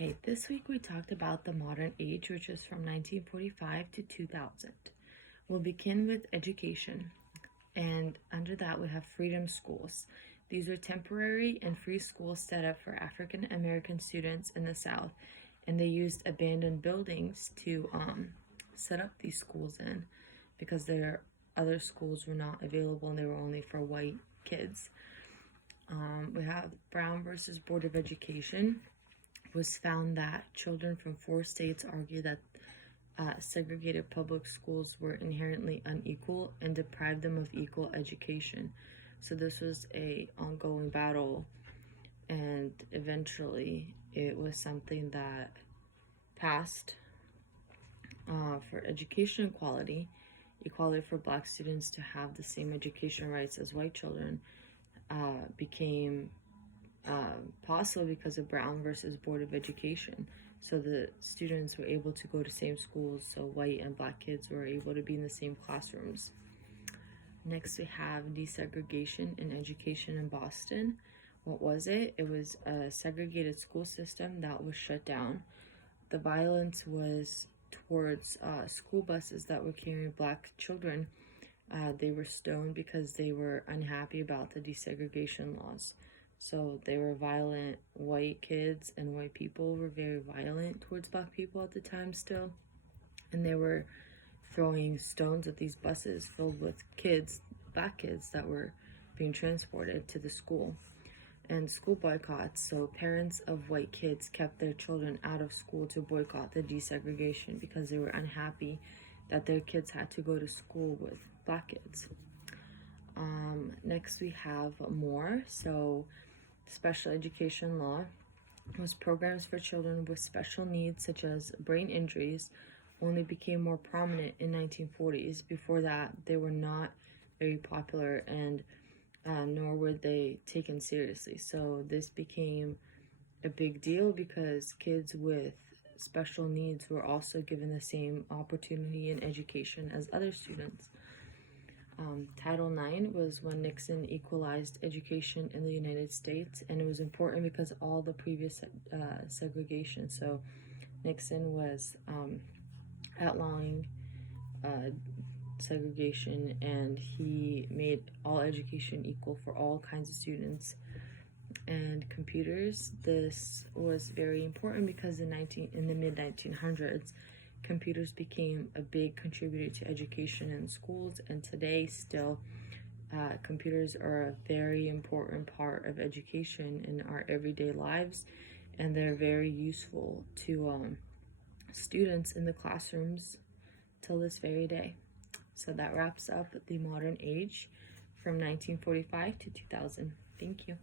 Okay, this week we talked about the modern age, which is from 1945 to 2000. We'll begin with education, and under that we have freedom schools. These were temporary and free schools set up for African American students in the South, and they used abandoned buildings to set up these schools in because their other schools were not available and they were only for white kids. We have Brown versus Board of Education. Was found that children from 4 states argue that segregated public schools were inherently unequal and deprived them of equal education. So this was a ongoing battle, and eventually it was something that passed for education equality for Black students to have the same education rights as white children became possible because of Brown versus Board of Education. So the students were able to go to same schools, so white and Black kids were able to be in the same classrooms. Next, we have desegregation in education in Boston. What was it? It was a segregated school system that was shut down. The violence was towards school buses that were carrying Black children. They were stoned because they were unhappy about the desegregation laws. So they were violent. White kids and white people were very violent towards Black people at the time still. And they were throwing stones at these buses filled with kids, Black kids that were being transported to the school. And school boycotts. So parents of white kids kept their children out of school to boycott the desegregation because they were unhappy that their kids had to go to school with Black kids. Next we have more. So special education law was programs for children with special needs such as brain injuries only became more prominent in 1940s. Before that, they were not very popular, and nor were they taken seriously. So this became a big deal because kids with special needs were also given the same opportunity in education as other students. Title IX was when Nixon equalized education in the United States, and it was important because all the previous segregation. So Nixon was outlawing segregation, and he made all education equal for all kinds of students. And computers, this was very important because in the mid 1900s, computers became a big contributor to education in schools, and today still computers are a very important part of education in our everyday lives, and they're very useful to students in the classrooms till this very day. So that wraps up the modern age from 1945 to 2000. Thank you.